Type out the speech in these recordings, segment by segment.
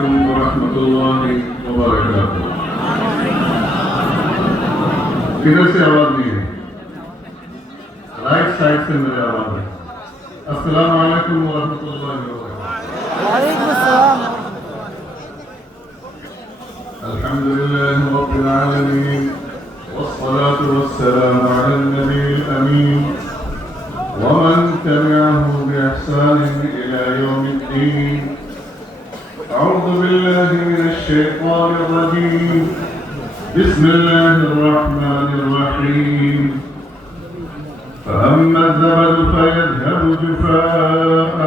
علیکم ورحمۃ اللہ وبرکاتہ۔ کدھر سے آواز نہیں ہے؟ رائٹ سائڈ سے میری آواز ہے۔ السلام علیکم ورحمۃ اللہ وبرکاتہ۔ وعلیکم السلام۔ الحمد لله رب العالمين والصلاة والسلام على النبي الأمين ومن تبعه بإحسان إلى يوم الدين۔ أعوذ بالله من الشيطان الرجيم، بسم الله الرحمن الرحيم۔ فأما الزبد فيذهب جفاء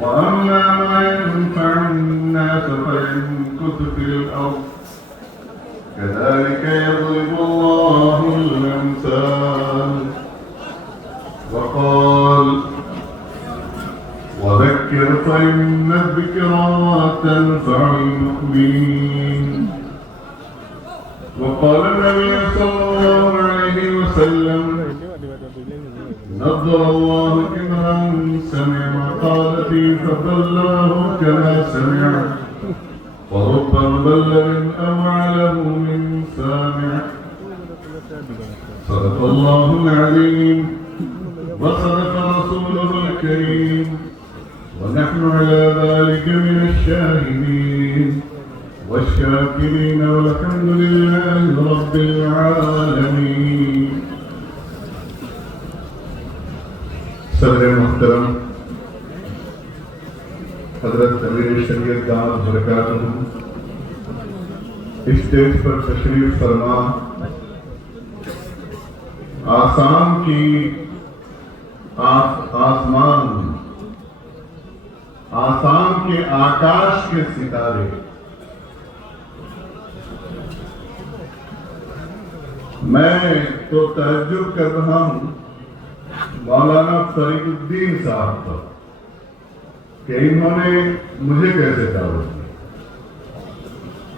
وأما ما ينفع الناس فيمكث في الأرض كذلك يضرب الله الأمثال۔ وقال وذكر فإن الذكرى تنفع المؤمنين۔ وقال النبي صلى الله عليه وسلم نضر الله امرا سمع مقالتي فبلغه كما سمع ورب مبلغ أوعى من سامع۔ صدق الله العظيم وصدق رسوله الكريم ونحن على ذلك من الشاهدين والشاكرين والحمد لله رب العالمين۔ صدر محترم حضرت امیر شریعت دامت برکاتہ اسٹیج پر تشریف فرما، آسام کی آسمان، آسام کے آکاش کے ستارے، میں تو تعجب کر رہا ہوں مولانا فرید الدین صاحب پر کہ انہوں نے مجھے کیسے دعوت دی۔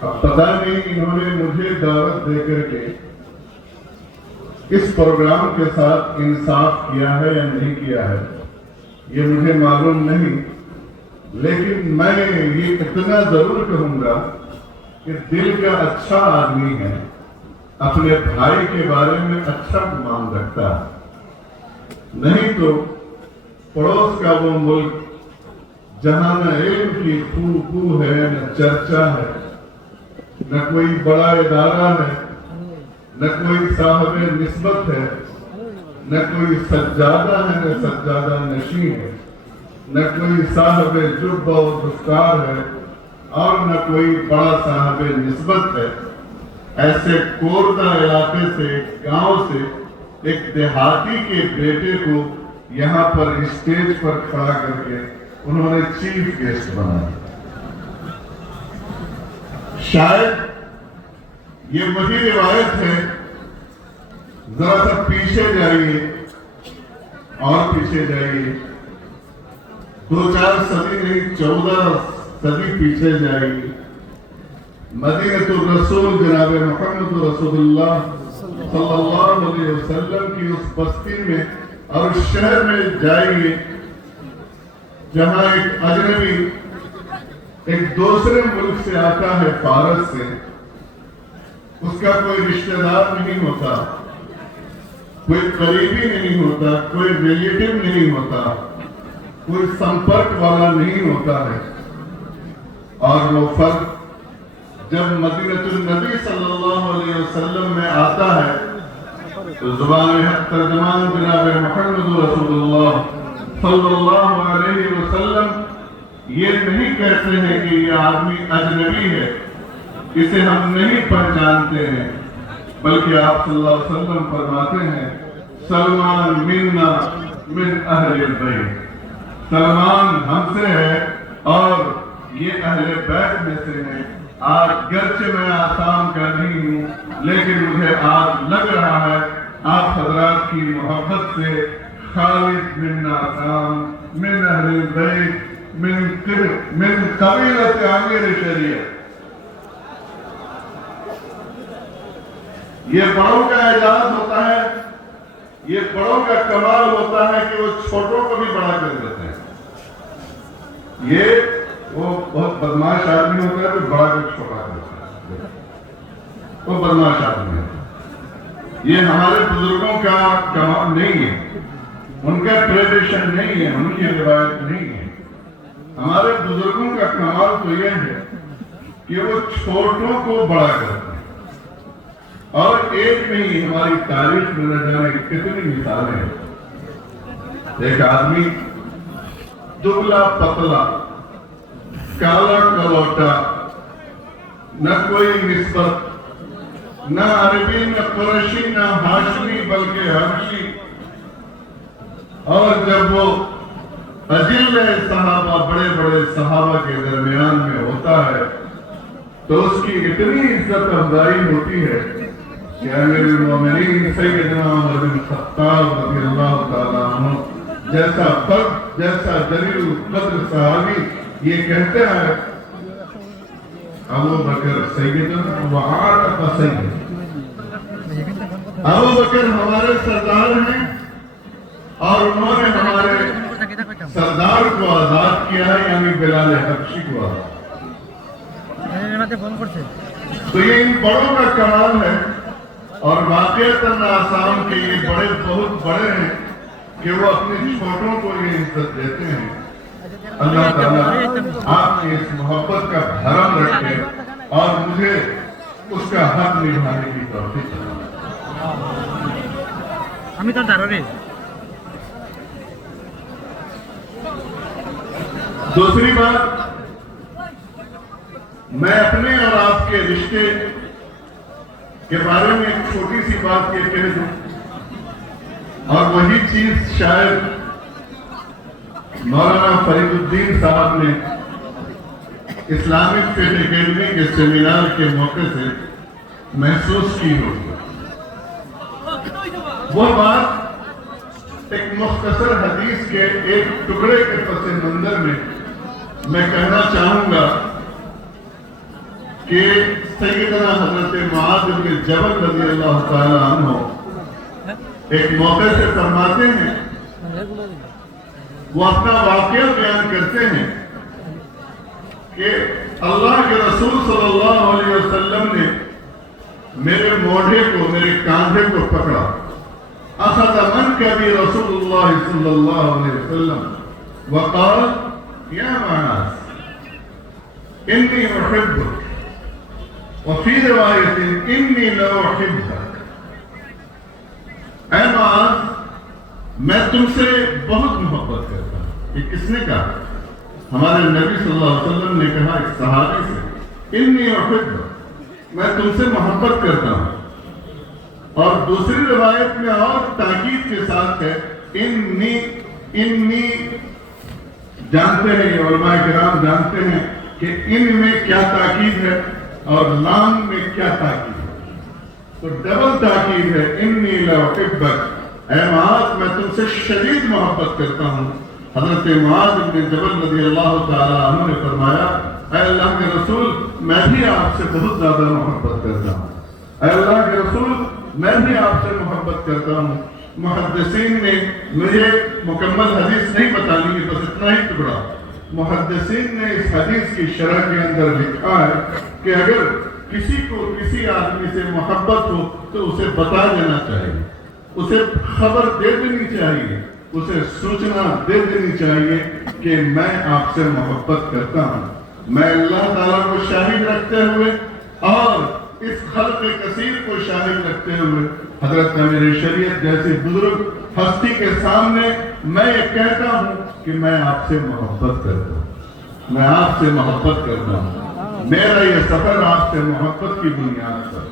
اب پتہ نہیں انہوں نے مجھے دعوت دے کر کے اس پروگرام کے ساتھ انصاف کیا ہے یا نہیں کیا ہے، یہ مجھے معلوم نہیں، لیکن میں یہ اتنا ضرور کہوں گا کہ دل کا اچھا آدمی ہے، اپنے بھائی کے بارے میں اچھا گمان رکھتا ہے، نہیں تو پڑوس کا وہ ملک جہاں نہ علم کی خو ہے، نہ چرچا ہے، نہ کوئی بڑا ادارہ ہے، نہ کوئی صاحب نسبت ہے، نہ کوئی سجادہ ہے، نہ سجادہ نشین ہے، نہ کوئی صاحب جب و دستار ہے، اور نہ کوئی بڑا صاحب نسبت ہے، ایسے کوردہ علاقے سے، گاؤں سے ایک دیہاتی کے بیٹے کو یہاں پر اسٹیج پر کھڑا کر کے انہوں نے چیف گیسٹ بنایا۔ شاید یہ وہی روایت ہے، ذرا سا پیچھے جائیے اور پیچھے جائیے، 2-4 صدی نہیں 14 صدی پیچھے جائیے، مدینہ الرسول جناب محمد رسول اللہ صلی اللہ علیہ وسلم کی اس بستی میں اور اس شہر میں جائیے جہاں ایک اجنبی ایک دوسرے ملک سے آتا ہے، فارس سے، اس کا کوئی رشتہ دار نہیں ہوتا، کوئی قریبی نہیں ہوتا، کوئی ریلیٹو نہیں ہوتا، کوئی سمپرک والا نہیں ہوتا ہے، اور وہ فرد جب مدینہ النبی صلی اللہ علیہ وسلم میں آتا ہے تو زبان حق ترجمان جناب محمد رسول اللہ صلی اللہ علیہ وسلم یہ نہیں کہتے ہیں کہ یہ آدمی اجنبی ہے، اسے ہم نہیں پہچانتے ہیں، بلکہ آپ صلی اللہ علیہ وسلم فرماتے ہیں سلمان منا من اہل البیت، سلمان ہم سے ہے اور یہ اہل بیت میں سے ہے۔ آج گرچہ میں آسام کا نہیں ہوں، لیکن مجھے آج لگ رہا ہے آپ حضرات کی محبت سے خالد من آسام من اہل البیت من قبیلت امیر شریعت۔ یہ بڑوں کا اعزاز ہوتا ہے، یہ بڑوں کا کمال ہوتا ہے کہ وہ چھوٹوں کو بھی بڑا کر دیتے ہیں۔ یہ وہ بہت بدماش آدمی ہوتا ہے تو بڑا کچھ چھپا دیتا ہے، وہ بدماش آدمی ہوتا ہے۔ یہ ہمارے بزرگوں کا کمال نہیں ہے، ان کا ٹریڈیشن نہیں ہے، ان کی روایت نہیں ہے۔ ہمارے بزرگوں کا کمال تو یہ ہے کہ وہ چھوٹوں کو بڑا کرتے ہیں، اور ایک نہیں ہماری تاریخ میں نہ جانے کتنی مثالیں ہیں۔ ایک آدمی دبلا پتلا، کالا کلوٹا، نہ کوئی نسبت، نہ عربی نہ قریشی نہ ہاشمی بلکہ حبشی، اور جب وہ اجل صحابہ بڑے بڑے صحابہ کے درمیان میں ہوتا ہے تو اس کی اتنی عزت افزائی ہوتی ہے کہ امیر المومنین سیدنا عمر بن خطاب رضی اللہ تعالیٰ عنہ جیسا فرد، جیسا جلیل القدر صحابی یہ کہتے ہیں ابو بکر سیدنا وعارف سید، ابو بکر ہمارے سردار ہیں اور انہوں نے ہمارے سردار کو آزاد کیا ہے، یعنی بلال حبشی کو آزاد۔ تو یہ ان بڑوں کا کمال ہے، اور واقعتاً آسام کے یہ بڑے بہت بڑے ہیں کہ وہ اپنے چھوٹوں کو یہ عزت دیتے ہیں۔ اللہ تعالیٰ آپ کی اس محبت کا بھرم رکھے اور مجھے اس کا حق نبھانے کی توفیق دے۔ دوسری بات، میں اپنے اور آپ کے رشتے کے بارے میں ایک چھوٹی سی بات یہ کہہ دوں، اور وہی چیز شاید مولانا فرید الدین صاحب نے اسلامک فقہ اکیڈمی کے سیمینار کے موقع سے محسوس کی ہوگی۔ وہ بات ایک مختصر حدیث کے ایک ٹکڑے کے پس منظر میں کہنا چاہوں گا کہ سیدنا حضرت معاذ بن جبل رضی اللہ تعالیٰ عنہ ایک موقع سے فرماتے ہیں، وہ اپنا واقعہ بیان کرتے ہیں کہ اللہ کے رسول صلی اللہ علیہ وسلم نے میرے موڑھے کو، میرے کاندھے کو پکڑا، اخذ منکبی رسول اللہ صلی اللہ علیہ وسلم وقال یا معاذ انی احبک وفی روایت انی لا احبک، اے معاذ میں تم سے بہت محبت کرتا ہوں۔ یہ کس نے کہا؟ ہمارے نبی صلی اللہ علیہ وسلم نے کہا ایک صحابی سے، انی احبک، میں تم سے محبت کرتا ہوں۔ اور دوسری روایت میں اور تاکید کے ساتھ ہے انی جانتے ہیں، یہ علماء کرام جانتے ہیں کہ ان میں کیا تاکید ہے اور لام میں کیا تاکید ہے، تو ڈبل تاکید ہے، انی لا احبک، اے معاذ میں تم سے شدید محبت کرتا ہوں۔ حضرت معاذ بن جبل رضی اللہ تعالیٰ عنہ نے فرمایا، اے اللہ کے رسول میں بھی آپ سے بہت زیادہ محبت کرتا ہوں، اے اللہ کے رسول میں بھی آپ سے محبت کرتا ہوں۔ محدثین نے مجھے مکمل حدیث نہیں بتانی ہے، بس اتنا ہی ٹکڑا، محدثین نے اس حدیث کی شرح کے اندر لکھا ہے کہ اگر کسی کو کسی آدمی سے محبت ہو تو اسے بتا دینا چاہیے، اسے خبر دے دینی چاہیے، اسے سوچنا دے دینی چاہیے کہ میں آپ سے محبت کرتا ہوں۔ میں اللہ تعالیٰ کو شاہد رکھتے ہوئے اور اس خلق کثیر کو شاہد رکھتے ہوئے حضرت امیر شریعت جیسے بزرگ ہستی کے سامنے میں یہ کہتا ہوں کہ میں آپ سے محبت کرتا ہوں، میں آپ سے محبت کرتا ہوں۔ میرا یہ سفر آپ سے محبت کی بنیاد پر،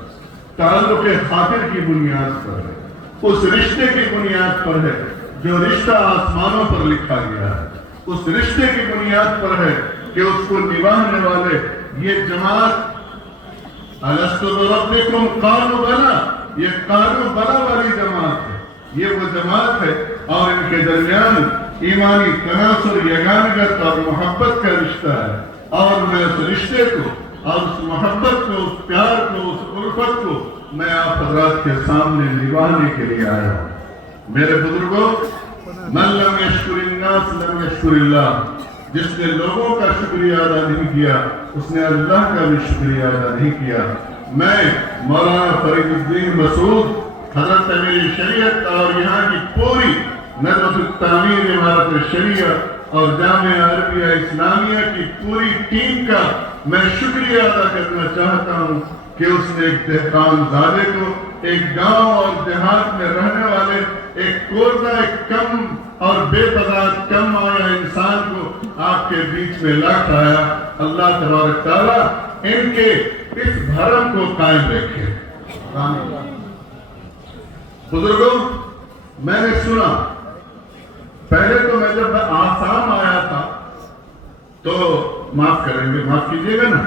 تعلق خاطر کی بنیاد پر ہے، اس رشتے کی بنیاد پر ہے جو رشتہ آسمانوں پر لکھا گیا ہے، اس رشتے کی بنیاد پر ہے کہ اس کو نبھانے والے یہ جماعت الستو بربکم قالوا بلا، یہ قالوا بلا والی جماعت ہے، یہ وہ جماعت ہے اور ان کے درمیان ایمانی تناسر، یگانگت اور محبت کا رشتہ ہے، اور میں اس رشتے کو اور اس محبت کو، اس پیار کو، اس الفت کو میں آپ حضرات کے سامنے نبھانے کے لیے آیا ہوں۔ میرے بزرگوں، من لم یشکر الناس لم یشکر اللہ، جس نے لوگوں کا شکریہ ادا نہیں کیا اس نے اللہ کا بھی شکریہ ادا نہیں کیا۔ میں مولانا فرید الدین مسعود، حضرت امیر شریعت اور یہاں کی پوری ندوۃ التعمیر امارت شریعہ اور جامعہ عربیہ اسلامیہ کی پوری ٹیم کا میں شکریہ ادا کرنا چاہتا ہوں کہ اس نے ایک دہقان زادے کو، ایک گاؤں اور دیہات میں رہنے والے ایک کوزہ، ایک کم اور بے تعداد کم آیا انسان کو آپ کے بیچ میں لا کرایا۔ اللہ تبارک تعالیٰ ان کے اس بھرم کو قائم رکھے۔ بزرگوں، میں نے سنا پہلے تو میں جب آسام آیا تھا تو معاف کریں گے، معاف کیجیے گا نا،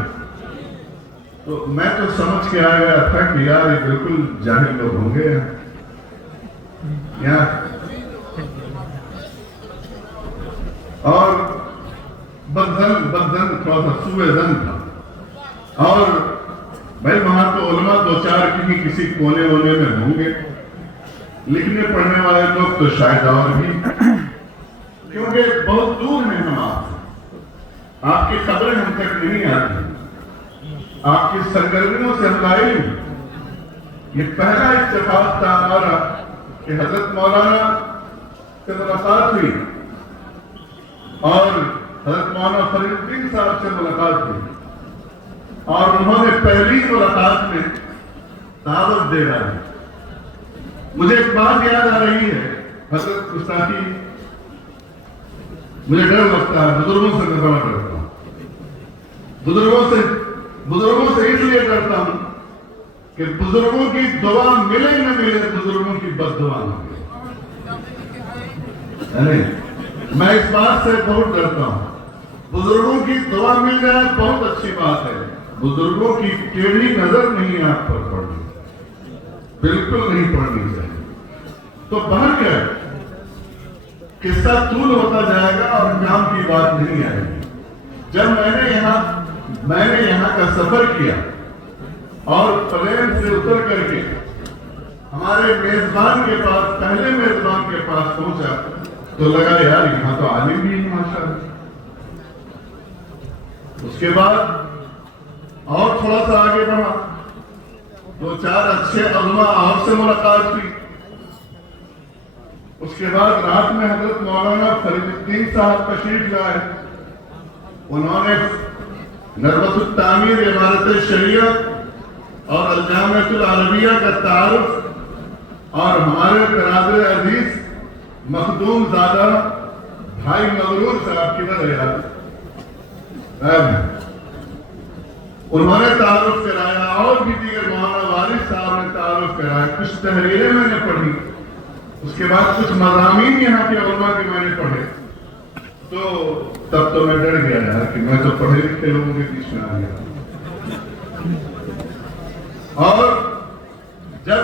تو میں تو سمجھ کے آ گیا تھا کہ یار یہ بالکل جاہل لوگ ہوں گے یہاں، اور بدزن تھوڑا سا سوئے زن تھا، اور بھائی وہاں تو علماء دو چار کسی کونے وونے میں ہوں گے، لکھنے پڑھنے والے لوگ تو شاید اور بھی، کیونکہ بہت دور ہیں ہم آپ کی خبریں ہم تک نہیں آتی، آپ کی سرگرمیوں سے ہم لائی نہیں۔ یہ پہلا اتفاق تھا ہمارا کہ حضرت مولانا سے ملاقات ہوئی اور حضرت مولانا فرید الدین صاحب سے ملاقات ہوئی، اور انہوں نے پہلی ملاقات میں دعوت دے ڈالی۔ مجھے ایک بات یاد آ رہی ہے، حضرت گستاخی، مجھے ڈر لگتا ہے، بزرگوں سے میں بڑا ڈرتا ہوں، بزرگوں سے اس لیے ڈرتا ہوں کہ بزرگوں کی دعا ملے نہ ملے، بزرگوں کی بد دعا نہ ملے۔ میں اس بات سے بہت ڈرتا ہوں، بزرگوں کی دعا مل جائے بہت اچھی بات ہے، بزرگوں کی ٹیڑھی نظر نہیں آپ پر پڑنی، بالکل نہیں پڑنی چاہیے۔ تو باہر کیا ہے، قصہ طول ہوتا جائے گا اور کام کی بات نہیں آئے گی۔ جب میں نے یہاں کا سفر کیا اور پلین سے اتر کر کے ہمارے میزبان کے پاس، پہلے میزبان کے پاس پہنچا تو لگا یار یہاں تو عالم بھی ہیں ماشاءاللہ۔ اس کے بعد اور تھوڑا سا آگے بڑھا، دو چار اچھے علماء اور سے ملاقات ہوئی۔ اس کے بعد رات میں حضرت مولانا فرید الدین صاحب تشریف لائے، انہوں نے ندوۃ التعمیر امارت شریعہ اور الجامعہ العربیہ کا تعارف اور ہمارے برادر عزیز مخدوم زادہ بھائی مغرور صاحب کی طرح انہوں نے تعارف کرایا، اور بھی دیگر مولانا وارث صاحب نے تعارف کرایا، کچھ تحریریں میں نے پڑھی، اس کے بعد کچھ مضامین یہاں کے علماء کے میں نے پڑھے، تو تب تو میں ڈر گیا یار کہ میں تو پڑھے لکھے لوگوں کے بیچ میں آ گیا۔ اور جب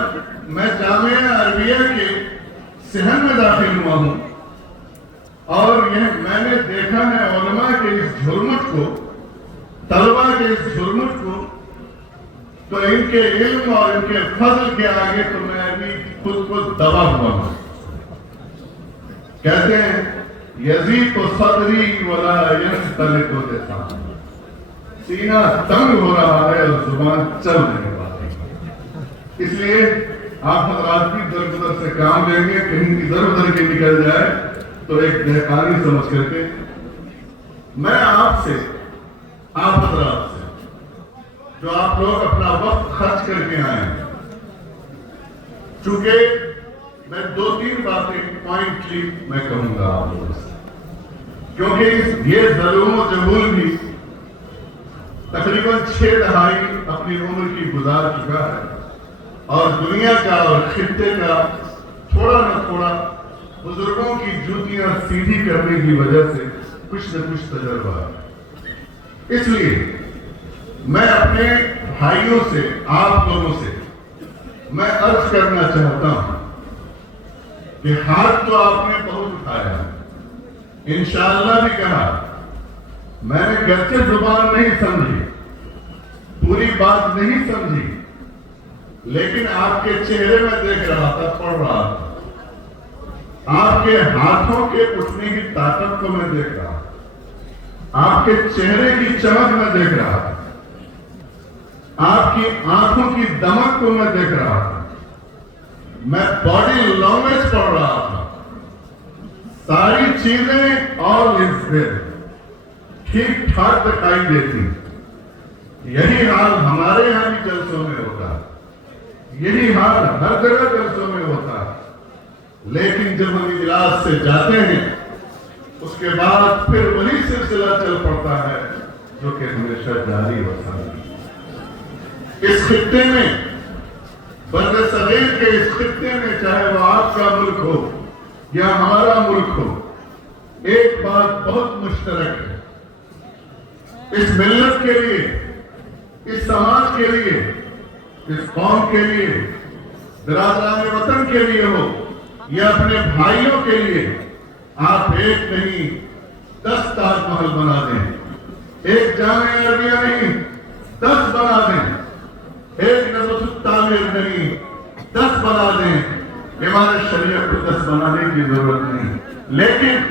میں جامعہ عربیہ کے صحن میں داخل ہوا ہوں اور میں نے دیکھا ہے علماء کے اس جھرمٹ کو، طلباء کے اس جھرمٹ کو، تو ان کے علم اور ان کے فضل کے آگے تو میں ابھی خود کو دبا ہوا ہوں۔ کہتے ہیں یزید و صدری ولا ینطلق لسان، سینہ تنگ ہو رہا ہے اور زبان چل نہیں پاتی۔ اس لیے آپ حضرات بھی در بدر سے کام لیں گے، کہیں ادھر ادھر کے نکل جائے تو ایک دہقانی سمجھ کر کے میں آپ سے، آپ حضرات سے، جو آپ لوگ اپنا وقت خرچ کر کے آئے ہیں، چونکہ میں دو تین باتیں پوائنٹلی میں کہوں گا آپ لوگوں سے، کیونکہ یہ ظلم و جبول بھی تقریباً 6 دہائی اپنی عمر کی گزار چکا ہے، اور دنیا کا اور خطے کا تھوڑا نہ تھوڑا بزرگوں کی جوتیاں سیدھی کرنے کی وجہ سے کچھ نہ کچھ تجربہ ہے۔ اس لیے میں اپنے بھائیوں سے، آپ لوگوں سے میں عرض کرنا چاہتا ہوں کہ ہاتھ تو آپ نے بہت اٹھایا، انشاءاللہ بھی کہا، میں نے گرچہ زبان نہیں سمجھی، پوری بات نہیں سمجھی، لیکن آپ کے چہرے میں دیکھ رہا تھا، پڑھ رہا تھا، آپ کے ہاتھوں کے اٹھنے کی طاقت کو میں دیکھ رہا تھا۔ آپ کے چہرے کی چمک میں دیکھ رہا تھا، آپ کی آنکھوں کی دمک کو میں دیکھ رہا تھا، میں باڈی لینگویج پڑھ رہا تھا، ساری چیزیں اور ٹھیک ٹھاک دکھائی دیتی۔ یہی حال ہمارے یہاں بھی جلسوں میں ہوتا ہے، یہی حال ہر جگہ جلسوں میں ہوتا ہے، لیکن جب ہم اجلاس سے جاتے ہیں اس کے بعد پھر وہی سلسلہ چل پڑتا ہے جو کہ ہمیشہ جاری ہوتا ہے۔ اس خطے میں، بر صغیر کے اس خطے میں، چاہے وہ آپ کا ملک ہو یا ہمارا ملک ہو، ایک بات بہت مشترک ہے۔ اس ملت کے لیے، اس سماج کے لیے، اس قوم کے لیے، برادران وطن کے لیے ہو یا اپنے بھائیوں کے لیے، آپ ایک نہیں 10 تاج محل بنا دیں، ایک جامعہ عربیہ نہیں 10 بنا دیں، ایک نظم التعمیر نہیں 10 بنا دیں، عمارت شریعت کو 10 بنانے کی ضرورت نہیں، لیکن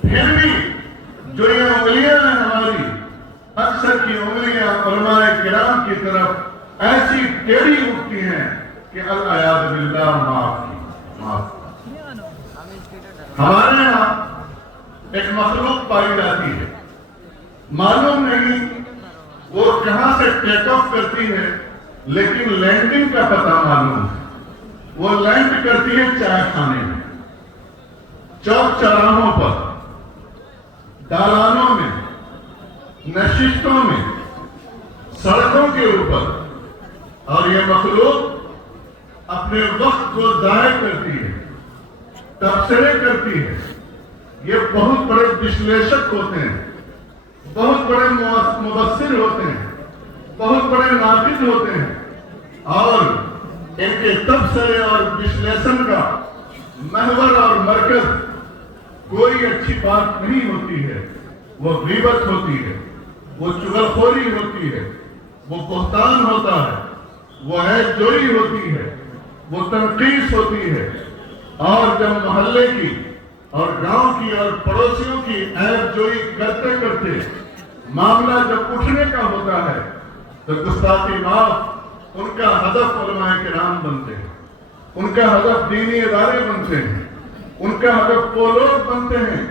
پھر بھی جو یہ انگلیاں ہیں ہماری، اکثر کی انگلیاں علماء کرام کی طرف ایسی ٹیڑھی اٹھتی ہیں کہ العیاذ باللہ معاف۔ ہمارے یہاں ایک مخلوق پائی جاتی ہے، معلوم نہیں وہ کہاں سے ٹیک آف کرتی ہے، لیکن لینڈنگ کا پتہ معلوم ہے۔ وہ لینڈ کرتی ہے چائے خانے میں، چوک چوراہوں پر، دالانوں میں، نشستوں میں، سڑکوں کے اوپر، اور یہ مخلوق اپنے وقت کو ضائع کرتی ہے، تبصرے کرتی ہے۔ یہ بہت بڑے وشلیشک ہوتے ہیں، بہت بڑے مبصر ہوتے ہیں، بہت بڑے ناقد ہوتے ہیں، اور ان کے تبصرے اور وشلیشن کا محور اور مرکز کوئی اچھی بات نہیں ہوتی ہے، وہ غیبت ہوتی ہے، وہ چغلخوری ہوتی ہے، وہ بہتان ہوتا ہے، وہ عیب جوئی ہوتی ہے، وہ تنقیص ہوتی ہے۔ اور جب محلے کی اور گاؤں کی اور پڑوسیوں کی عیب جوئی کرتے کرتے معاملہ جب اٹھنے کا ہوتا ہے تو گستاخی معاف ان کا ہدف علماء کرام بنتے ہیں، ان کا ہدف دینی ادارے بنتے ہیں، ان کا ہدف وہ لوگ بنتے ہیں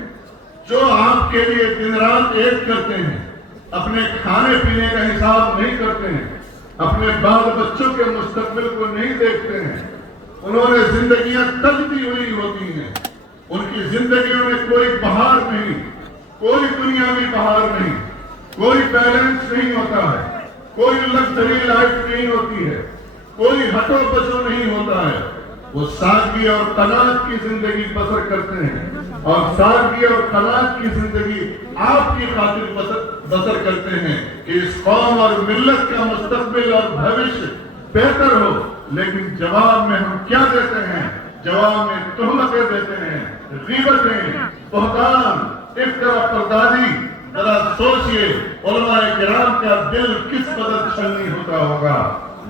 جو آپ کے لیے دن رات ایک کرتے ہیں، اپنے کھانے پینے کا حساب نہیں کرتے ہیں، اپنے بال بچوں کے مستقبل کو نہیں دیکھتے ہیں۔ انہوں نے زندگیاں تلتی ہوئی ہوتی ہیں، ان کی زندگیوں میں کوئی بہار نہیں، کوئی دنیاوی بہار نہیں، کوئی بیلنس نہیں ہوتا ہے، کوئی لگژری لائف نہیں ہوتی ہے، کوئی ہٹو بچو نہیں ہوتا ہے۔ وہ سادگی اور قناعت کی زندگی بسر کرتے ہیں، اور سادگی اور قناعت کی زندگی آپ کی خاطر بسر کرتے ہیں کہ اس قوم اور ملت کا مستقبل اور بھوش بہتر ہو۔ لیکن جواب میں ہم کیا دیتے ہیں؟ جواب میں تہمتیں دیتے ہیں، غیبتیں، بہتان، افترا پردازی۔ ذرا سوچئے علماء کرام کا دل کس قدر چھلنی ہوتا ہوگا۔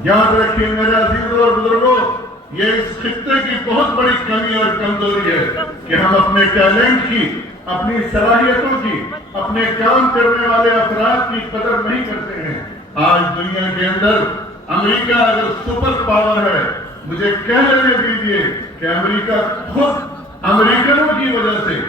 یاد رکھیے میرے عزیزوں اور بزرگوں، یہ اس خطے کی بہت بڑی کمی اور کمزوری ہے کہ ہم اپنے ٹیلنٹ کی، اپنی صلاحیتوں کی، اپنے کام کرنے والے افراد کی قدر نہیں کرتے ہیں۔ آج دنیا کے اندر امریکہ اگر سپر پاور ہے، مجھے کہہ لینے دیجئے کہ امریکہ خود امریکنوں کی وجہ سے،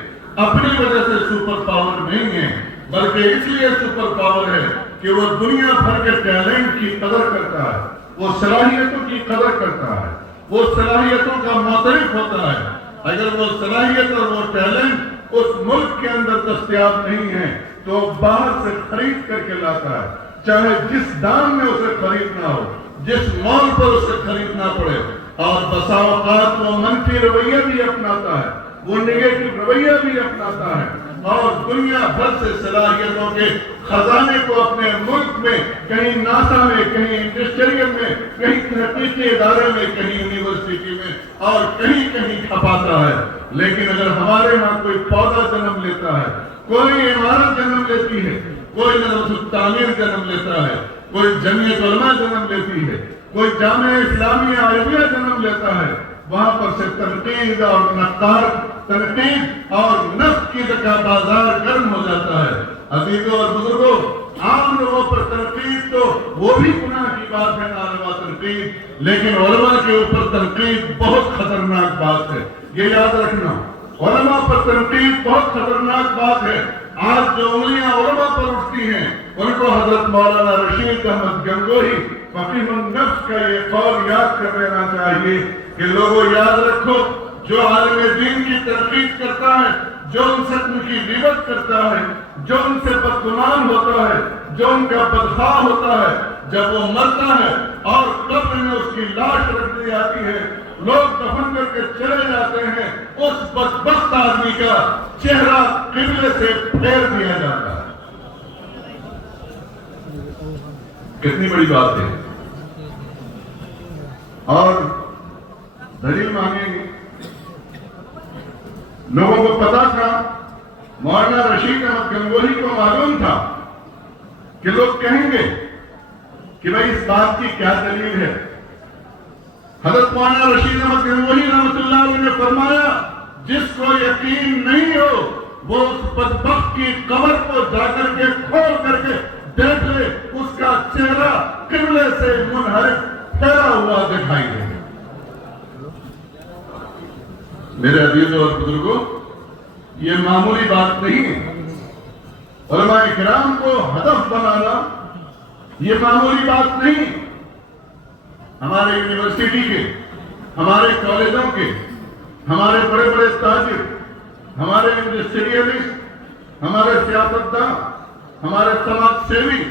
اپنی وجہ سے سپر پاور نہیں ہے، بلکہ اس لیے سپر پاور ہے کہ وہ دنیا بھر کے ٹیلنٹ کی قدر کرتا ہے، وہ صلاحیتوں کی قدر کرتا ہے، وہ صلاحیتوں کا معترف ہوتا ہے۔ اگر وہ صلاحیت اور وہ ٹیلنٹ اس ملک کے اندر دستیاب نہیں ہے تو باہر سے خرید کر کے لاتا ہے، چاہے جس دام میں اسے خریدنا ہو، جس مال پر اسے خریدنا پڑے، اور بسا اوقات وہ منفی رویہ بھی اپناتا ہے، وہ نیگیٹو رویہ بھی اپناتا ہے، اور دنیا بھر سے صلاحیتوں کے خزانے کو اپنے ملک میں، کہیں ناسا میں، کہیں انڈسٹریل میں، کہیں تحقیقی ادارے میں، کہیں یونیورسٹی میں، اور کہیں کہیں کھپاتا ہے۔ لیکن اگر ہمارے ہاں کوئی پودا جنم لیتا ہے، کوئی عمارت جنم لیتی ہے، کوئی نظم التعمیر جنم لیتا ہے، کوئی جمعیت علماء جنم لیتی ہے، کوئی جامعہ اسلامیہ عربیہ جنم لیتا ہے، وہاں پر سے تنقید اور نقار، تنقید اور نفس کی کا بازار گرم ہو جاتا ہے۔ عزیزوں اور بزرگوں، عام لوگوں پر تنقید تو وہ بھی گناہ کی بات ہے، ناروا تنقید، لیکن علماء کے اوپر تنقید بہت خطرناک بات ہے، یہ یاد رکھنا۔ علماء پر تنقید بہت خطرناک بات ہے۔ آج جو انگلیاں علماء پر اٹھتی ہیں ان کو حضرت مولانا رشید احمد گنگوہی فقیہ النفس کا یہ قول یاد کر لینا چاہیے کہ لوگوں یاد رکھو، جو عالم دین کی تنقید کرتا ہے، جو ان سے ان کی غیبت کرتا ہے، جو ان سے بدگمان ہوتا ہے، جو ان کا بدخواہ ہوتا ہے، جب وہ مرتا ہے اور قبر میں اس کی لاش رکھ دی جاتی ہے، لوگ دفن کر کے چلے جاتے ہیں، اس بدبخت آدمی کا چہرہ قبلے سے پھیر دیا جاتا ہے۔ کتنی بڑی بات ہے۔ اور دلیل مانگیں گے، لوگوں کو پتا تھا، مولانا رشید احمد گنگوہی کو معلوم تھا کہ لوگ کہیں گے کہ بھائی اس بات کی کیا دلیل ہے۔ حضرت مولانا رشید احمد گنگوہی رحمۃ اللہ علیہ نے فرمایا، جس کو یقین نہیں ہو وہ اس بدبخت کی قبر کو جا کر کے کھول کر کے دیکھ لے، اس کا چہرہ قبلے سے منحرف پھیرا ہوا دکھائی دے۔ میرے عزیزوں اور بزرگوں، یہ معمولی بات نہیں ہے۔ علماء کرام کو ہدف بنانا یہ معمولی بات نہیں۔ ہمارے یونیورسٹی کے، ہمارے کالجوں کے، ہمارے بڑے بڑے تاجر، ہمارے انڈسٹریلسٹ، ہمارے سیاستدان، ہمارے سماج سیوی،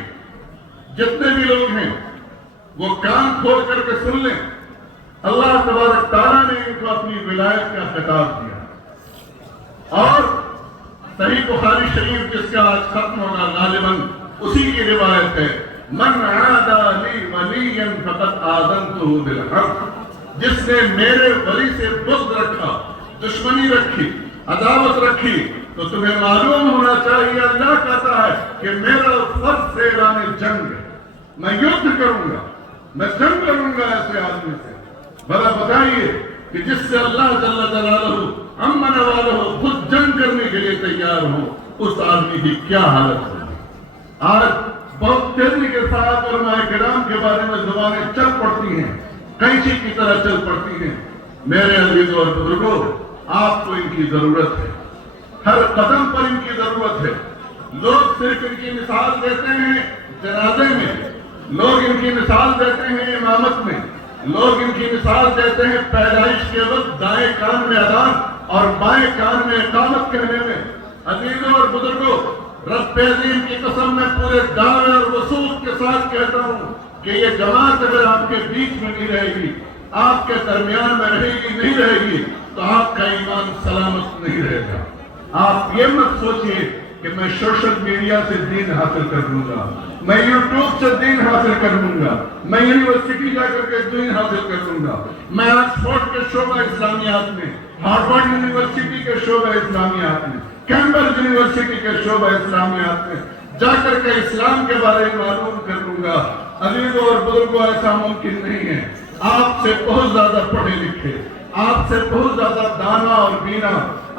جتنے بھی لوگ ہیں وہ کان کھول کر کے سن لیں، اللہ تبارک تعالیٰ نے ان کو اپنی ولایت کا خطاب دیا، اور صحیح بخاری شریف جس کا آج ختم ہوگا غالباً اسی کی روایت ہے، من عادى لي وليا فقد آذنته بالحرب، جس نے میرے ولی سے بغض رکھا، دشمنی رکھی، عداوت رکھی، تو تمہیں معلوم ہونا چاہیے اللہ کہتا ہے کہ میرا فرض سے اعلان جنگ ہے، میں یدھ کروں گا، میں جنگ کروں گا ایسے آدمی سے۔ بھلا بتائیے کہ جس سے اللہ جل جلالہ امن والہ خود جنگ کرنے کے لیے تیار ہو، اس آدمی کی کیا حالت ہوگی۔ آج بہت تیزی کے ساتھ علماء کرام کے بارے میں زبانیں چل پڑتی ہیں، کینچی کی طرح چل پڑتی ہیں۔ میرے عزیزوں اور بزرگوں، آپ کو ان کی ضرورت ہے، ہر قدم پر ان کی ضرورت ہے۔ لوگ صرف ان کی مثال دیتے ہیں جنازے میں، لوگ ان کی مثال دیتے ہیں امامت میں، لوگ ان کی مثال دیتے ہیں پیدائش کے وقت دائیں کان میں اذان اور بائیں کان میں اقامت کہنے میں۔ عزیزوں اور بزرگوں، رب عظیم کی قسم میں پورے دعوے اور وثوق کے ساتھ کہتا ہوں کہ یہ جماعت اگر آپ کے بیچ میں نہیں رہے گی، آپ کے درمیان میں رہے گی، نہیں رہے گی، تو آپ کا ایمان سلامت نہیں رہے گا۔ آپ یہ مت سوچئے کہ میں سوشل میڈیا سے دین حاصل کر لوں گا، میں یوٹیوب سے دین حاصل کر لوں گا، میں یونیورسٹی جا کر کے دین حاصل کر لوں گا، میں آکسفورڈ کے شعبہ اسلامیات میں، ہارورڈ یونیورسٹی کے شعبہ اسلامیات میں، کیمبرج یونیورسٹی کے شعبہ اسلامیات میں جا کر کے اسلام کے بارے میں معلوم کر لوں گا۔ عزیزوں اور بزرگوں، ایسا ممکن نہیں ہے۔ آپ سے بہت زیادہ پڑھے لکھے، آپ سے بہت زیادہ دانا اور بینا،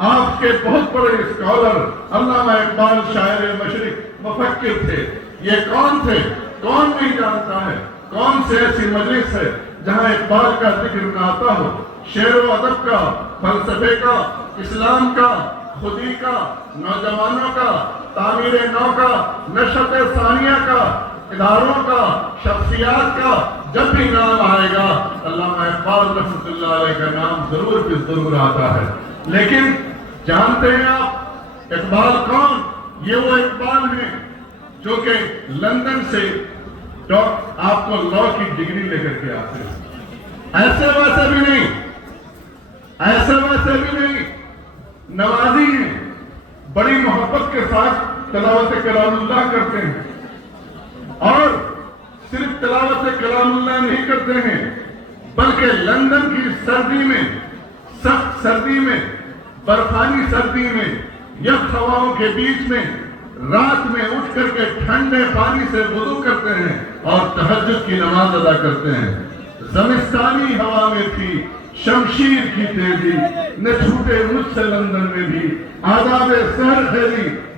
آپ کے بہت بڑے اسکالر علامہ اقبال شاعر مشرق مفکر تھے۔ یہ کون تھے؟ کون نہیں جانتا ہے؟ کون سے ایسی مجلس ہے جہاں اقبال کا ذکر نہ آتا ہو؟ شعر و ادب کا، فلسفے کا، اسلام کا، خودی کا، نوجوانوں کا، تعمیر نو کا، نشأت ثانیہ کا، اداروں کا، شخصیات کا جب بھی نام آئے گا علامہ اقبال رحمۃ اللہ علیہ کا نام ضرور بھی ضرور آتا ہے۔ لیکن جانتے ہیں آپ اقبال کون؟ یہ وہ اقبال ہیں جو کہ لندن سے آپ کو لا کی ڈگری لے کر کے آتے ہیں۔ ایسے ویسے بھی نہیں، ایسے ویسے بھی نہیں، نوازی ہیں، بڑی محبت کے ساتھ تلاوت کلام اللہ کرتے ہیں، اور صرف تلاوت کلام اللہ نہیں کرتے ہیں بلکہ لندن کی سردی میں، سخت سردی میں، برفانی سردی میں، یخ ہواؤں کے بیچ میں رات میں اٹھ کر کے ٹھنڈے پانی سے وضو کرتے ہیں اور تہجد کی نماز ادا کرتے ہیں۔ زمستانی ہوا میں تھی شمشیر کی تیزی، نہ چھوٹے مجھ سے لندن میں بھی آداب سحر خیری،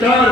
4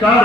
4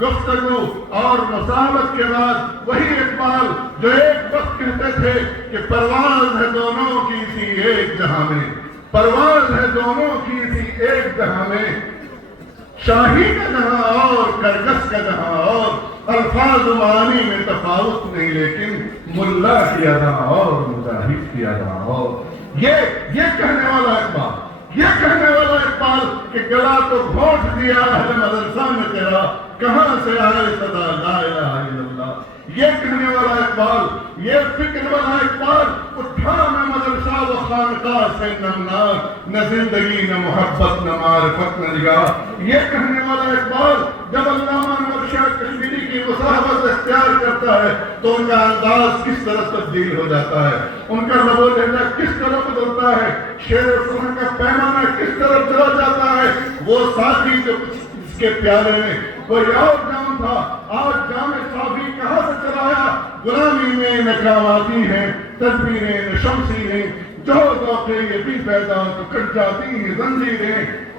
گفتگو اور مصاحبت کے بعد وہی اقبال جو ایک وقت کہتے تھے کہ پرواز ہے دونوں کی سی ایک جہاں میں، پرواز ہے دونوں کی سی ایک جہاں میں، شاہی کا جہاں اور کرگس کا جہاں اور، الفاظ و معانی میں تفاوت نہیں لیکن ملا کی ادا اور مجاہد کی ادا اور، یہ کہنے والا اقبال، یہ کہنے والا اقبال کہ گلا تو گھونٹ دیا اہل مدرسہ میں تیرا، کہاں سے آئے صدا لا الہ الا اللہ، یہ کہنے والا اقبال، یہ فکر والا اقبال، اٹھا نہ مدرسہ و خانقاہ سے نمنار، نہ زندگی نہ محبت نہ معرفت نہ نگاہ، یہ کہنے والا اقبال جب علامہ انور شاہ کشمیری کی مصاحبت اختیار کرتا ہے تو ان کا انداز کس طرح تبدیل ہو جاتا ہے، ان کا لب و لہجہ کس طرح بدلتا ہے، شعر و سخن کا پیمانہ کس طرح چلا جاتا ہے، وہ ساتھی جو اس کے پیالے میں کوئی اور جام تھا، آج جام صافی کہاں سے چلایا، غلامی میں نکام آتی ہیں تدبیریں نشمسی ہیں، جو ذوقے یہ بھی پیدا تو کٹ جاتی ہیں زنجیریں،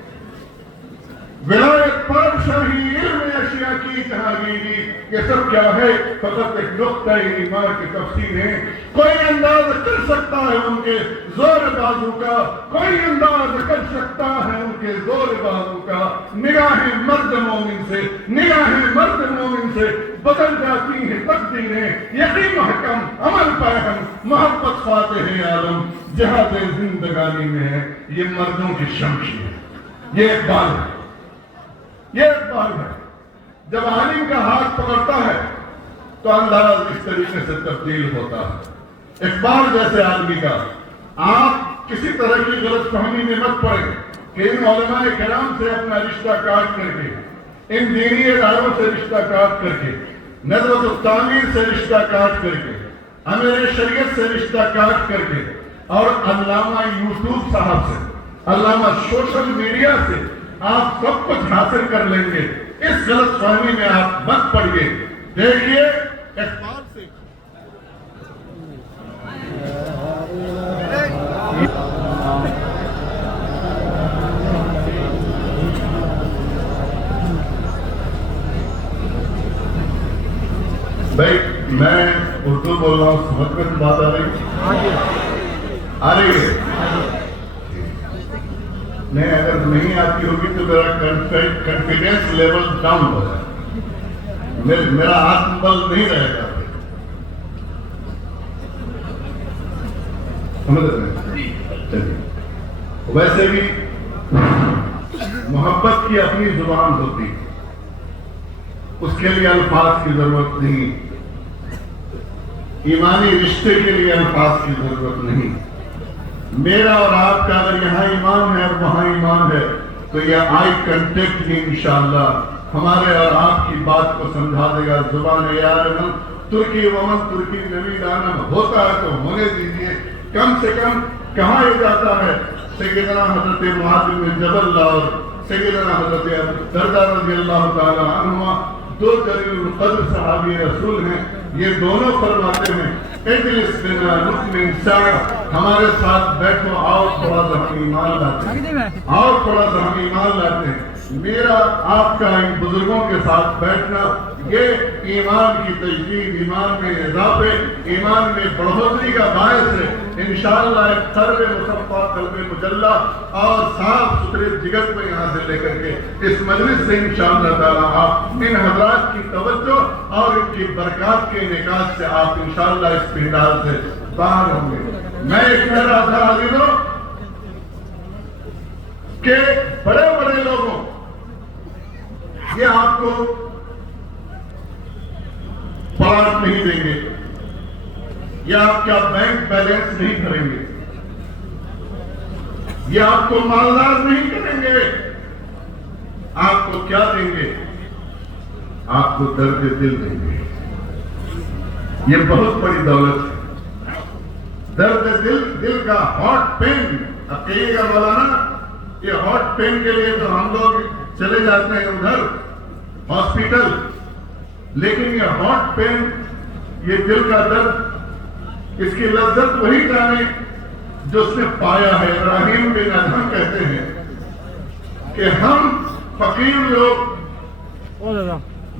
ولایت پادشاہی علم اشیاء کی جہانگیری، یہ سب کیا ہے فقط ایک نقطہ ایمان کی تفسیر ہے، کوئی انداز کر سکتا ہے ان کے زور بازو کا، کوئی انداز کر سکتا ہے ان کے زور بازو کا، نگاہیں مرد مومن سے، نگاہیں مرد مومن سے بدل جاتی ہیں تقدیریں، یقین محکم عمل پہم محبت فاتح عالم جہاد زندگانی میں ہے، یہ مردوں کی شمشیر ہے، یہ اقبال ہے، یہ اقبال ہے، جب عالم کا ہاتھ پکڑتا ہے تو انداز اس طریقے سے تبدیل ہوتا ہے، اقبال جیسے آدمی کا آپ کسی طرح کی غلط فہمی میں مت پڑیں کہ ان علماء کرام سے اپنا رشتہ کاٹ کر کے، ان دینی اداروں سے رشتہ کاٹ کر کے، ندوۃ التعمیر سے رشتہ کاٹ کر کے، امیر شریعت سے رشتہ کاٹ کر کے، اور علامہ یوسف صاحب سے، علامہ سوشل میڈیا سے آپ سب کچھ حاصل کر لیں گے، اس غلط فہمی میں آپ مت پڑیے، دیکھیے اقبال سے بھائی میں اردو بول رہا ہوں، سمجھ میں بات آ رہی ہے؟ نہیں، اگر نہیں آتی ہوگی تو میرا کانفیڈنس لیول ڈاؤن ہو جائے، میرا آتم بل نہیں رہے گا، سمجھ رہے ہیں؟ چلیے، ویسے بھی محبت کی اپنی زبان ہوتی، اس کے لیے الفاظ کی ضرورت نہیں، ایمانی رشتے کے لیے الفاظ کی ضرورت نہیں، میرا اور آپ کا اگر یہاں ایمان ہے اور وہاں ایمان ہے تو یہ آئی کنٹیکٹ ہی انشاءاللہ ہمارے اور آپ کی بات کو سمجھا دے گا، زبان یار من ترکی ومن ترکی نبی دانم ہوتا ہے تو ہونے دیجئے، کم سے کم کہا یہ جاتا ہے سیدنا حضرت معاذ بن جبل اور سیدنا حضرت ابو درداء رضی اللہ تعالی عنہما دو جلیل القدر صحابی رسول ہیں، یہ دونوں فرماتے ہیں اجلس بنا نؤمن ساعة، ہمارے ساتھ بیٹھو، اور تھوڑا سا ہم ایمان لاتے ہیں، اور تھوڑا سا ہم ایمان لاتے ہیں، میرا آپ کا ان بزرگوں کے ساتھ بیٹھنا یہ ایمان کی تجدید، ایمان میں اضافے، ایمان میں بڑھوتری کا باعث ہے، انشاءاللہ ایک قلب مصفا، قلب مجلہ اور صاف ستھرے جگر کو یہاں سے لے کر کے اس مجلس سے انشاءاللہ تعالی آپ ان حضرات کی توجہ اور ان کی برکات کے انعکاس سے آپ انشاءاللہ اس پنڈال سے باہر ہوں گے۔ میں ایک کہہ رہا تھا عزیزوں کہ بڑے بڑے لوگوں یہ آپ کو پلاٹ نہیں دیں گے، یہ آپ کا بینک بیلنس نہیں بھریں گے، یہ آپ کو مالدار نہیں کریں گے، آپ کو کیا دیں گے؟ آپ کو درد دل دیں گے۔ یہ بہت بڑی دولت ہے، درد دل کا ہارٹ پین۔ اب کہیے گا مولانا یہ ہارٹ پین کے لیے تو ہم لوگ چلے جاتے ہیں ادھر ہاسپٹل، لیکن یہ ہارٹ پین، یہ دل کا درد، اس کی لذت وہی جانے جو اس نے پایا ہے۔ ابراہیم بن ادہم کہتے ہیں کہ ہم فقیر لوگ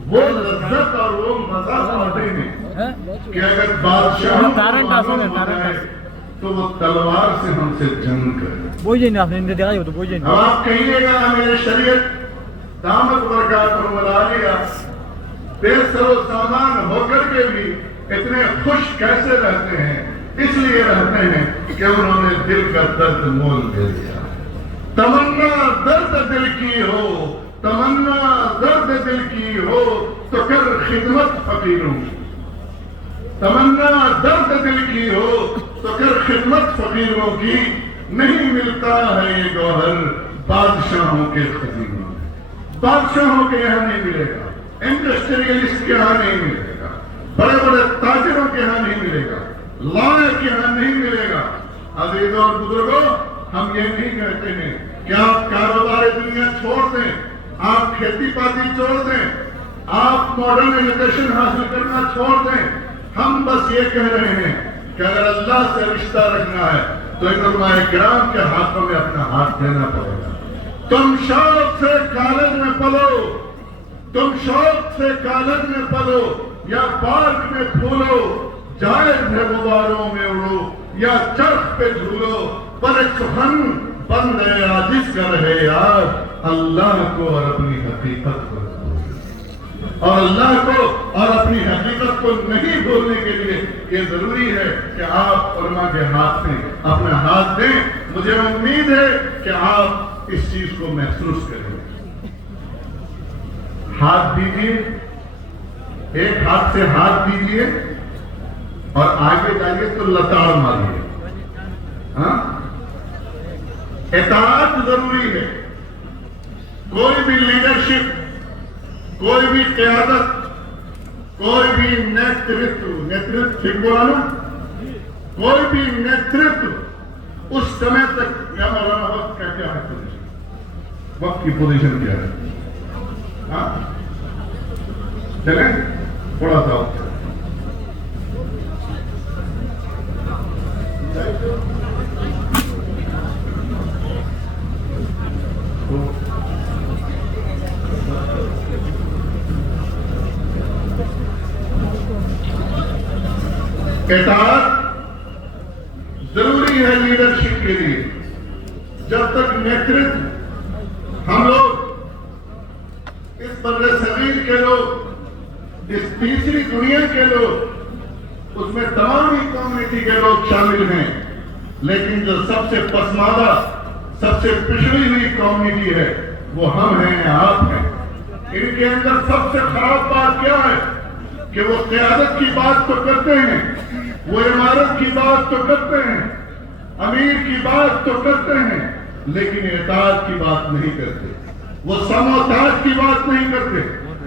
وہ لذت اور وہ مزہ پاتے ہیں کہ اگر بادشاہوں کو معلوم ہو جائے تو وہ تلوار سے ہم سے جنگ کرے. اب آپ کہیے گا میرے شریعت دامت برکاتہ العالیہ بے سر و سامان ہو کر کے بھی اتنے خوش کیسے رہتے ہیں؟ اس لیے رہتے ہیں کہ انہوں نے دل کا درد مول دے دیا. تمنا درد دل کی ہو، تمنا درد دل کی ہو تو کر خدمت فقیروں کی. تمنا درد دل کی ہو تو کر خدمت فقیروں کی. نہیں ملتا ہے یہ گوہر بادشاہوں کے خزینوں میں. بادشاہوں کے یہاں نہیں ملے گا، انڈسٹریلسٹ کے یہاں نہیں ملے گا، بڑے بڑے تاجروں کے یہاں نہیں ملے گا، لائر کے یہاں نہیں ملے گا. عزیزوں اور بزرگوں، ہم یہ نہیں کہتے ہیں کہ آپ کاروبار دنیا چھوڑ دیں، آپ کھیتی باڑی چھوڑ دیں، آپ ماڈرن ایجوکیشن حاصل کرنا چھوڑ دیں. ہم بس یہ کہہ رہے ہیں کہ اگر اللہ سے رشتہ رکھنا ہے تو علماء کرام کے ہاتھوں میں اپنا ہاتھ دینا پڑے گا. تم شوق سے کالج میں پڑھو، تم شوق سے کالج میں پڑھو یا پارک میں پھولو، جائز ہے غباروں میں اڑو یا چرخ پہ جھولو، پر ایک سخن بند ہے عاجز کا رہے یار اللہ کو اور اپنی حقیقت کو، اور اللہ کو اور اپنی حقیقت کو نہیں بھولنے کے لیے یہ ضروری ہے کہ آپ علماء کے ہاتھ میں اپنا ہاتھ دیں. مجھے امید ہے کہ آپ اس چیز کو محسوس کریں گے. ہاتھ دیجیے، ایک ہاتھ سے ہاتھ دیجیے اور آگے جائیے تو لتاڑ ماریے. ہاں، اطاعت ضروری ہے. کوئی بھی لیڈرشپ، کوئی بھی قیادت، کوئی بھی نیترتو کوئی بھی نیترتو اس سمے تک کیا مولانا وقت کا کیا ہے پوزیشن، وقت کی پوزیشن کیا ہے؟ ہاں چلیں تھوڑا سا اطاعت ضروری ہے لیڈرشپ کے لیے. جب تک نیترتو ہم لوگ اس بر صغیر کے لوگ، اس تیسری دنیا کے لوگ، اس میں تمام ہی کمیونٹی کے لوگ شامل ہیں، لیکن جو سب سے پسماندہ، سب سے پچھڑی ہوئی کمیونٹی ہے وہ ہم ہیں، آپ ہیں. ان کے اندر سب سے خراب بات کیا ہے کہ وہ قیادت کی بات تو کرتے ہیں، وہ عمارت کی بات تو کرتے ہیں، امیر کی بات تو کرتے ہیں، لیکن اطاعت کی بات نہیں کرتے. وہ سم و طاعت کی بات نہیں کرتے،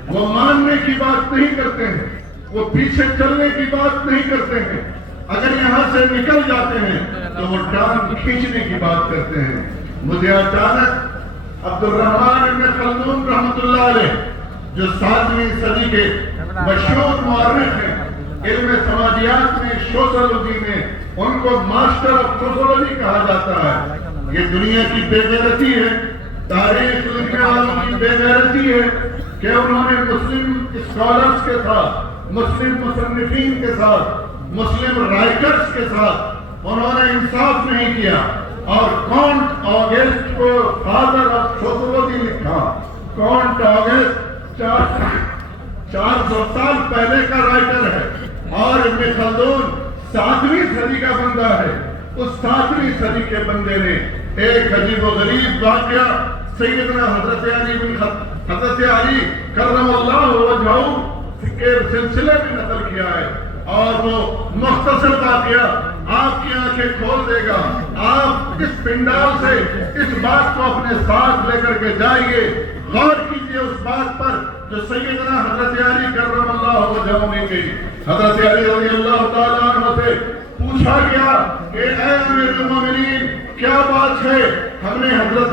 وہ ماننے کی بات نہیں کرتے ہیں، وہ پیچھے چلنے کی بات نہیں کرتے ہیں. اگر یہاں سے نکل جاتے ہیں تو وہ ٹانگ کھینچنے کی بات کرتے ہیں. مجھے اچانک عبد الرحمن ابن خلدون رحمۃ اللہ علیہ جو 7ویں صدی کے مشہور مورخ ہیں، علم سماجیات میں، سوشیولوجی میں ان کو ماسٹر آف سوشیولوجی کہا جاتا ہے. یہ دنیا کی بے غیرتی ہے، تاریخ لکھنے والوں کی بے غیرتی ہے کہ انہوں نے مسلم اسکالرز کے ساتھ، مسلم مصنفین کے ساتھ، مسلم رائٹرز کے ساتھ انہوں نے انصاف نہیں کیا اور کونٹ آگسٹ کو فادر آف سوشیولوجی لکھا. کونٹ آگسٹ 400 سال پہلے کا رائٹر ہے اور ابن خلدون 7ویں صدی کا بندہ ہے. اس 7ویں صدی کے بندے نے ایک عجیب و غریب واقعہ سیدنا حضرت علی کرم اللہ وجہہ کے سلسلے میں نقل کیا ہے اور وہ مختصر واقعہ آپ کی آنکھیں کھول دے گا. آپ اس پنڈال سے اس بات کو اپنے ساتھ لے کر کے جائیے، غور کیجئے اس بات پر جو سیدنا حضرت علی کرم اللہ وجہہ نے کی. حضرت علی رضی اللہ تعالیٰ عنہ سے پوچھا گیا کہ اے امیر المومنین کیا بات ہے؟ ہم نے حضرت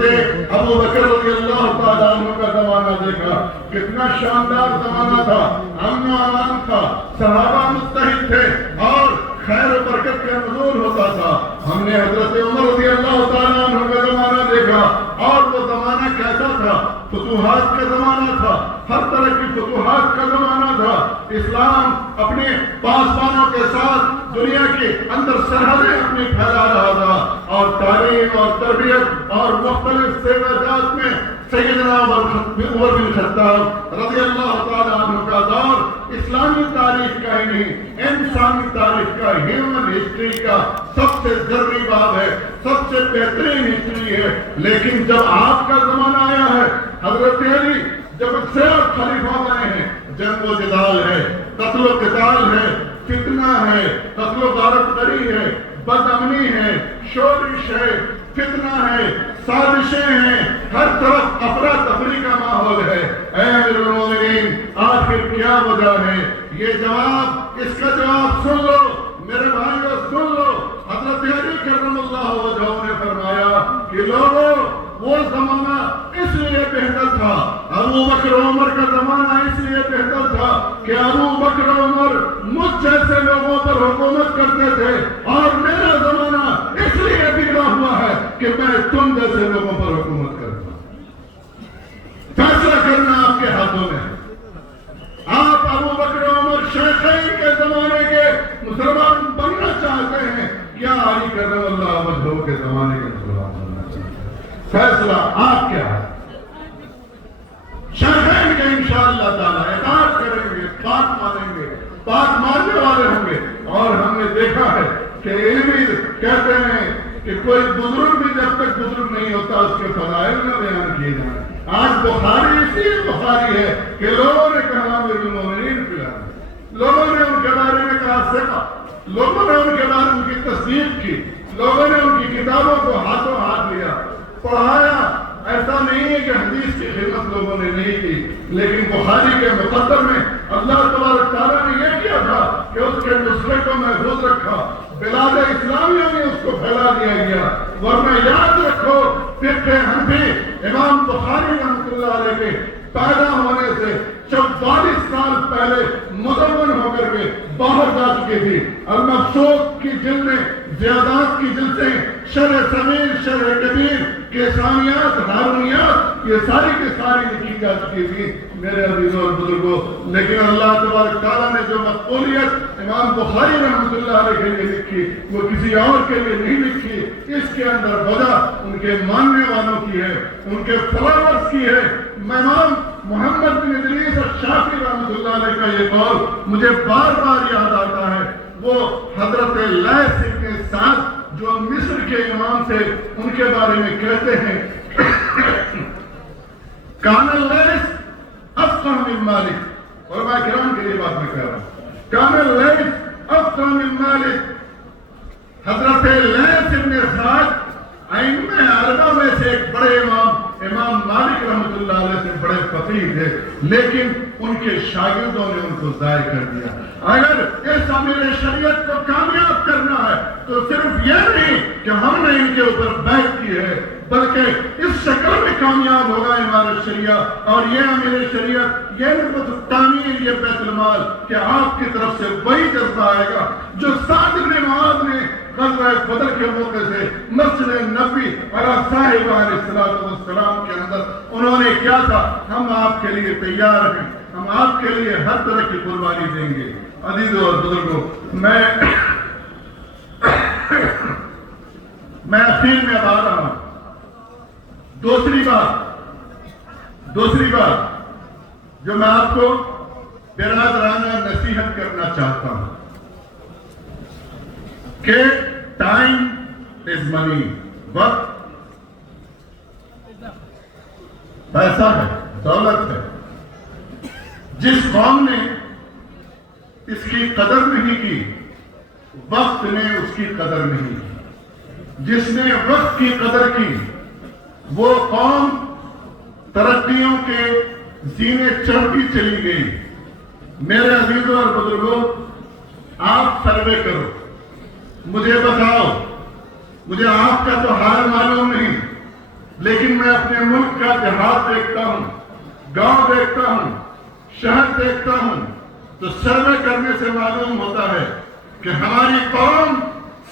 ابو بکر رضی اللہ تعالیٰ عنہ کا زمانہ دیکھا، کتنا شاندار زمانہ تھا، امن و امان تھا، صحابہ متحد تھے اور خیر و برکت کا نزول ہوتا تھا. ہم نے حضرت عمر رضی اللہ تعالیٰ عنہ کا زمانہ دیکھا اور وہ زمانہ کیسا تھا؟ تھا، فتوحات کا زمانہ تھا، ہر طرح کی فتوحات کا زمانہ تھا. اسلام اپنے پاسبانوں کے ساتھ دنیا کے اندر سرحدیں اپنی پھیلا رہا تھا، اور تعلیم اور تربیت اور مختلف سیاست میں سیدنا عمر بن خطاب رضی اللہ تعالیٰ عنہ کا دور اسلامی تاریخ کا ہی نہیں، انسانی تاریخ کا، ہیومن ہسٹری کا سب سے ضروری باب ہے، سب سے بہترین ہسٹری ہے. لیکن جب آپ کا زمانہ آیا ہے، حضرت علی جب سے آپ خلیفہ بنے ہیں، جنگ و جدال ہے، قتل و قتال ہے، فتنہ ہے، قتل و غارت گری ہے، بد امنی ہے، شورش ہے، فتنہ ہے، سازشیں ہیں، ہر طرف افراتفری کا ماحول ہے. اے امیر المومنین، آخر کیا وجہ ہے؟ یہ جواب، اس کا جواب سن لو میرے بھائیو، سن لو. حضرت علی کرم اللہ وجہہ نے فرمایا کہ لوگوں، وہ زمانہ اس لیے بہتر تھا، ابو بکر عمر کا زمانہ اس لیے بہتر تھا کہ ابو بکر عمر مجھ جیسے لوگوں پر حکومت کرتے تھے، اور میرا زمانہ اس لیے بگڑا ہوا ہے کہ میں تم جیسے لوگوں پر حکومت کرتا ہوں. فیصلہ کرنا آپ کے ہاتھوں میں. آپ ابو بکر عمر شیخین کے زمانے کے مسلمان بننا چاہتے ہیں یا علی کرم اللہ وجہہ کے زمانے کے مسلمان بننا چاہتے ہیں؟ فیصلہ آپ کے ہاتھ. شیخین کے انشاءاللہ تعالیٰ اطاعت کریں گے، بات مانیں گے، بات ماننے والے ہوں گے. اور ہم نے دیکھا ہے کہ علمی کہتے ہیں کہ کوئی بزرگ بھی جب تک بزرگ نہیں ہوتا اس کے فضائل نہ بیان کیے جائیں. آج بخاری اسی بخاری ہے کہ لوگوں نے کہا امیر المومنین فی الحال، لوگوں نے ان کے بارے میں کہا ثقہ، لوگوں نے ان کے بارے میں ان کی تصدیق کی، لوگوں نے ان کی کتابوں کو ہاتھوں ہاتھ لیا، پڑھایا. ایسا نہیں ہے کہ حدیث کی خدمت لوگوں نے نہیں کی، لیکن بخاری کے مقدر میں اللہ تبارک تعالیٰ نے یہ کیا تھا کہ اس کے نسخے کو محفوظ رکھا، بلاد اسلامیوں میں اس کو پھیلا دیا گیا. ورنہ یاد رکھو، فقہ حنفی امام بخاری رحمۃ اللہ علیہ کے پیدا ہونے سے 44 سال پہلے مدون ہو کر کے باہر جا چکی تھی. المبسوط کی جلد میں زیادات کی جلد سے شرح صغیر، شرح کبیر، کیسانیات، ہارونیات، یہ ساری کی ساری لکھی جا چکی تھی میرے عزیزوں اور بزرگوں. لیکن اللہ تبارک تعالیٰ نے جو مقبولیت امام بخاری رحمۃ اللہ علیہ کے لیے لکھی، وہ کسی اور کے لیے نہیں لکھی. اس کے اندر وجہ ان کے ماننے والوں کی ہے، ان کے فالوورز کی ہے. امام محمد بن ادریس الشافعی رحمۃ اللہ علیہ کا یہ قول مجھے بار بار یاد آتا ہے. وہ حضرت لیث بن سعد جو مصر کے امام تھے، ان کے بارے میں کہتے ہیں کان اللیث افقہ من مالک. علماء کرام کے لیے بات میں کہہ رہا ہوں. کان اللیث افقہ من مالک. حضرت لیث بن سعد ائمہ اربعہ میں سے ایک بڑے امام مالک رحمۃ اللہ علیہ سے بڑے فقیہ تھے، لیکن ان کے شاگردوں نے ان کو ضائع کر دیا. اگر اس امیر شریعت کو کامیاب کرنا ہے تو صرف یہ نہیں کہ ہم نے ان کے اوپر بیعت کی ہے، بلکہ اس شکل میں کامیاب ہوگا امارت شریعہ. اور یہ امیر شریعت، یہ نعمت التعمیر، یہ بیت المال، کہ آپ کی طرف سے وہی جذبہ آئے گا جو سعد بن معاذ نے غزوہ بدر کے موقع سے مسجد نبوی علیہ صاحب علیہ السلام کے اندر انہوں نے کیا تھا، ہم آپ کے لیے تیار ہیں، ہم آپ کے لیے ہر طرح کی قربانی دیں گے. عزیزوں اور بزرگوں، میں اخیر میں اب آ رہا ہوں. دوسری بات جو میں آپ کو برادرانہ نصیحت کرنا چاہتا ہوں کہ ٹائم از منی. وقت پیسہ ہے، دولت ہے. جس قوم نے اس کی قدر نہیں کی، وقت نے اس کی قدر نہیں کی. جس نے وقت کی قدر کی، وہ قوم ترقیوں کے زینے چڑھتی چلی گئی. میرے عزیزوں اور بزرگوں، آپ سروے کرو، مجھے بتاؤ. مجھے آپ کا تو حال معلوم نہیں، لیکن میں اپنے ملک کا دیہات دیکھتا ہوں، گاؤں دیکھتا ہوں، شہر دیکھتا ہوں، تو سروے کرنے سے معلوم ہوتا ہے کہ ہماری قوم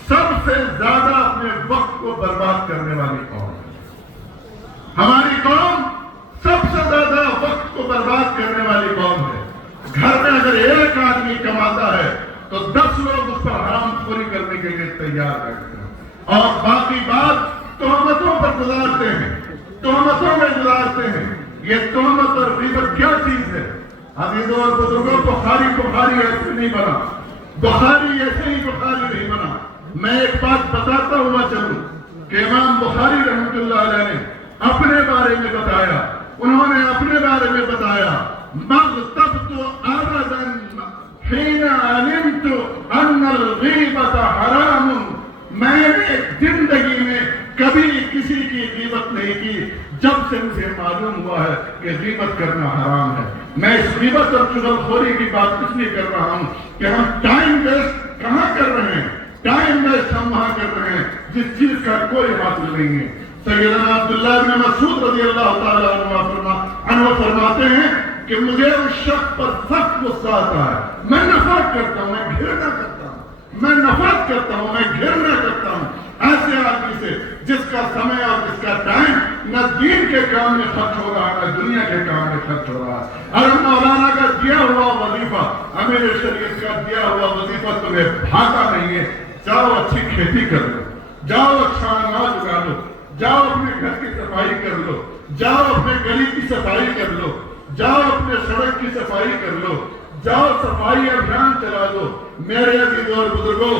سب سے زیادہ اپنے وقت کو برباد کرنے والی قوم ہے. ہماری قوم گھر میں اگر ایک آدمی کماتا ہے تو 10 لوگ اس پر حرام خوری کرنے کے لیے تیار رہتے ہیں اور باقی بات تہمتوں پر گزارتے ہیں، تہمتوں میں گزارتے ہیں۔ یہ تہمت اور غیبت کیا چیز ہے؟ عزیزوں اور بزرگوں، بخاری ایسے نہیں بنا، بخاری ایسے ہی بخاری نہیں بنا۔ میں ایک بات بتاتا ہوا چلوں کہ امام بخاری رحمۃ اللہ علیہ نے اپنے بارے میں بتایا، انہوں نے اپنے بارے میں بتایا، مغتبت ابدا حين علمت ان الغیبت حرام، میں نے زندگی میں کبھی کسی کی غیبت نہیں کی جب سے مجھے معلوم ہوا ہے کہ غیبت کرنا حرام ہے۔ میں اس غیبت اور چغلخوری کی بات اس لیے کر رہا ہوں کہ ہم ٹائم ویسٹ کہاں کر رہے ہیں؟ ٹائم ویسٹ ہم وہاں کر رہے ہیں جس چیز کا کوئی حاصل نہیں ہے۔ سیدنا عبداللہ بن مسعود رضی اللہ تعالیٰ عنہ فرماتے ہیں کہ مجھے اس شخص پر سخت غصہ آتا ہے، میں نفرت کرتا ہوں، میں گھرنا کرتا ہوں، میں نفرت کرتا ہوں، میں گھرنا کرتا ہوں ایسے آدمی سے جس کا سمے اور جس کا ٹائم نہ دین کے کام میں خرچ ہو رہا ہے نہ دنیا کے کام میں خرچ ہو رہا ہے۔ اور مولانا کا دیا ہوا وظیفہ، امیر شریعت کا دیا ہوا وظیفہ تمہیں بھاتا نہیں ہے، جاؤ اچھی کھیتی کر لو، جاؤ اچھا اناج اگا لو، جاؤ اپنے گھر کی صفائی کر لو، جاؤ اپنے گلی کی صفائی کر لو، جاؤ اپنے سڑک کی صفائی کر لو، جاؤ صفائی ابھیان چلا دو۔ میرے عزیزوں اور بزرگوں،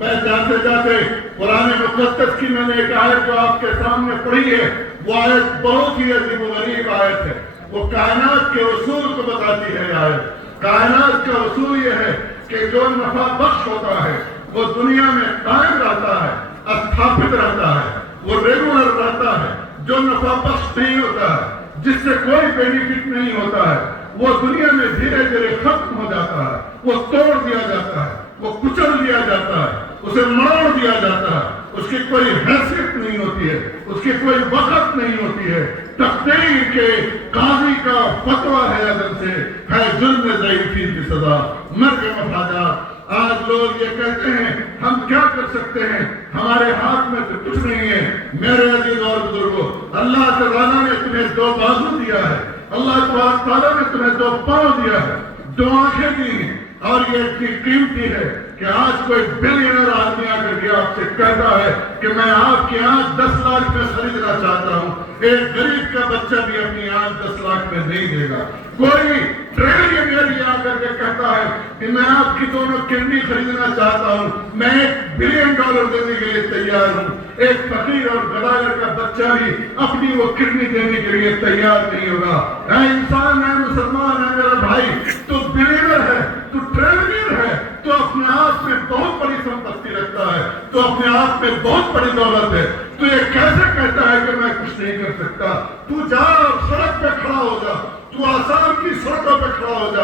میں جاتے جاتے قرآن مقدس کی میں نے ایک آیت جو آپ کے سامنے پڑھی ہے، وہ آیت بہت ہی عجیب و غریب آیت ہے، وہ کائنات کے اصول کو بتاتی ہے۔ آیت کائنات کا اصول یہ ہے کہ جو نفع بخش ہوتا ہے وہ دنیا میں قائم رہتا ہے، استھاپت رہتا ہے، وہ ریگولر رہتا ہے۔ جو نفع بخش نہیں ہوتا ہے، جس سے کوئی بینیفٹ نہیں ہوتا ہے، وہ دنیا میں دھیرے دھیرے ختم ہو جاتا ہے، وہ توڑ دیا جاتا ہے، وہ کچل دیا جاتا ہے، اسے مروڑ دیا جاتا ہے، اس کی کوئی حیثیت نہیں ہوتی ہے، اس کی کوئی وقت نہیں ہوتی ہے۔ تقدیر کے قاضی کا فتویٰ ہے عدل سے، ہے ظلم ضعیفین کی سزا، مرگ مفادات۔ آج لوگ یہ کہتے ہیں ہم کیا کر سکتے ہیں، ہمارے ہاتھ میں تو کچھ نہیں ہے۔ میرے عزیز اور بزرگوں، اللہ تعالیٰ نے تمہیں 2 بازو دیا ہے، اللہ تعالیٰ نے تمہیں 2 پاؤں دیا ہے، 2 آنکھیں دی ہیں، اور یہ اتنی قیمتی ہے کہ آج کوئی بلینئر آدمی آ کر کے آپ سے کہتا ہے کہ میں آپ کی آنکھ 10 لاکھ میں خریدنا چاہتا ہوں، ایک غریب کا بچہ بھی اپنی آنکھ 10 لاکھ میں نہیں دے گا۔ کوئی ٹریلینئر یہ آ کر کے کہتا ہے کہ میں آپ کی دونوں کڈنی خریدنا چاہتا ہوں، میں $1 بلین دینے کے لیے تیار ہوں۔ ایک فقیر اور گداگر کا بچہ بھی اپنی وہ کڈنی دینے کے لیے تیار نہیں ہوگا۔ اے انسان، اے مسلمان، اے میرا بھائی، تو بلینئر ہے، تو ٹریلینئر ہے، تو اپنے آپ میں بہت بڑی سمپتی رکھتا ہے، تو اپنے آپ میں بہت بڑی دولت ہے، تو یہ کیسے کہتا ہے کہ میں کچھ نہیں کر سکتا؟ تو جا اور سڑک پہ کھڑا ہو جا، تو آسام کی سڑکوں پہ کھڑا ہو جا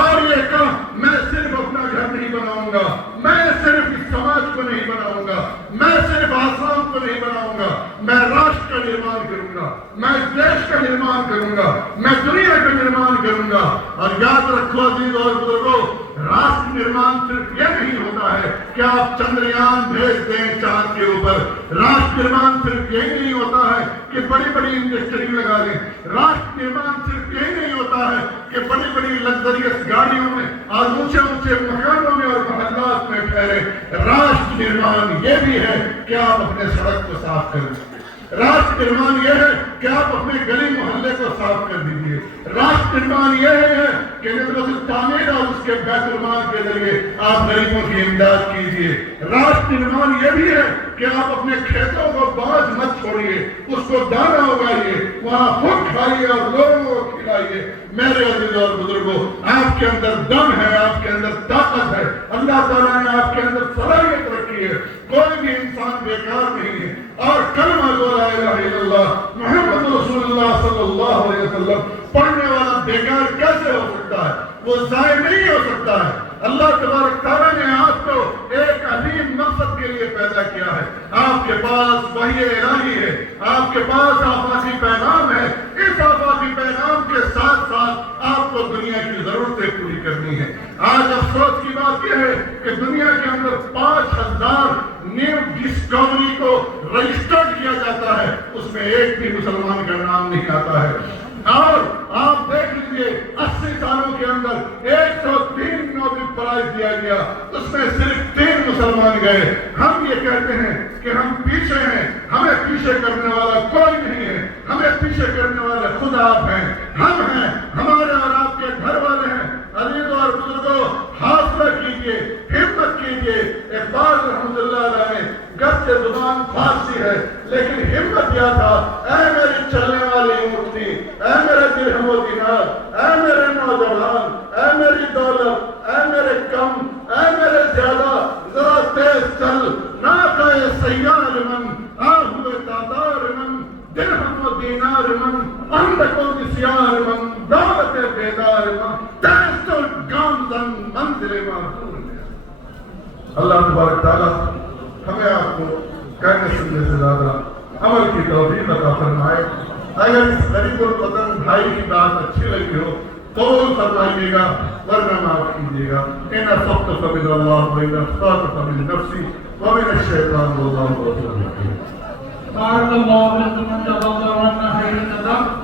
اور یہ کہا میں صرف اپنا گھر نہیں بناؤں گا، میں صرف اس سماج کو نہیں بناؤں گا، میں صرف آسام کو نہیں بناؤں گا، میں راشٹر کا نرمان کروں گا، میں اس دیش کا نرمان کروں گا، میں دنیا کا نرمان کروں گا۔ اور یاد رکھو عزیز اور بزرگوں، راشٹر نرمان صرف یہ نہیں ہوتا ہے کہ آپ چندریان بھیج دیں چاند کے اوپر، راشٹر نرمان صرف یہی نہیں ہوتا ہے کہ بڑی بڑی انڈسٹری لگا لیں، راشٹر نرمان صرف یہی نہیں ہوتا ہے کہ بڑی بڑی لگژریس گاڑیوں میں اور اونچے اونچے مکانوں میں اور محلات میں ٹھہرے۔ راشٹر نرمان یہ بھی ہے کہ آپ اپنے سڑک کو صاف کریں، راشٹر نرمان یہ ہے کہ آپ اپنے گلی محلے کو صاف کر دیجیے، راشٹر نرمان یہ ہے کہ مدرسہ تعمیر اور اس کے بیت المال کے ذریعے آپ غریبوں کی امداد کیجیے، راشٹر نرمان یہ بھی ہے کہ آپ اپنے کھیتوں کو باز مت چھوڑیے، اس کو دانا اگائیے، وہاں خود کھائیے اور لوگوں کو کھلائیے۔ میرے عزیز اور بزرگوں، آپ کے اندر دم ہے، آپ کے اندر طاقت ہے، اللہ تعالیٰ نے آپ کے اندر صلاحیت رکھی ہے، کوئی بھی انسان بیکار نہیں ہے۔ اور کلمہ لا الہ الا اللہ محمد رسول اللہ صلی اللہ علیہ وسلم پڑھنے والا بیکار کیسے ہو سکتا ہے؟ وہ ضائع نہیں ہو سکتا ہے۔ اللہ تبارک تعالیٰ نے آپ کو ایک عظیم مقصد کے لیے پیدا کیا ہے، آپ کے پاس وحی الہی ہے، آپ کے پاس آفاقی پیغام ہے، اس آفاقی پیغام کے ساتھ ساتھ آپ کو دنیا کی ضرورتیں پوری کرنی ہے۔ آج افسوس کی بات یہ ہے کہ دنیا کے اندر 5000 نیو ڈسکوری کو رجسٹرڈ کیا جاتا ہے، اس میں ایک بھی مسلمان کا نام نہیں آتا ہے۔ اور آپ دیکھ لیجیے لیے 80 سالوں کے اندر 103 نوبل پرائز دیا گیا، اس میں صرف 3 مسلمان گئے۔ ہم یہ کہتے ہیں کہ ہم پیچھے ہیں، ہمیں پیچھے کرنے والا کوئی نہیں ہے، ہمیں پیچھے کرنے والے خود آپ ہیں، ہم ہیں، ہمارے اور آپ کے گھر والے ہیں۔ عزیزوں اور بزرگوں، حوصلہ کیجیے، ہمت کیجیے۔ اقبال رحمۃ اللہ علیہ نے گرچہ زبان فارسی ہے لیکن ہمت کیا تھا، اے میری چلنے والی اونٹنی، اے میرے درہم و دینار، اے میرے نوجوان، اے میری دولت، اے میرے کم، اے میرے زیادہ، ذرا تیز چل، ناقہ سیار من، آہوے تاتار من، درہم و دینار من، اندک و بسیار من، دولت بیدار من، تیز چل گامزن منزل معصور۔ اللہ تبارک تعالیٰ ہمیں آپ کو کہنے سننے سے زیادہ عمل کی توفیق عطا فرمائے۔ اگر اس غریب الوطن بھائی کی بات اچھی لگی ہو قبول فرمائیے گا، ورنہ معاف کیجیے گا۔ ان اصبت فمن اللہ وان اخطأت فمن نفسی ومن الشیطان واللہ غفور رحیم۔ بارک اللہ فیکم، جزاک اللہ عنا خیر الجزاء۔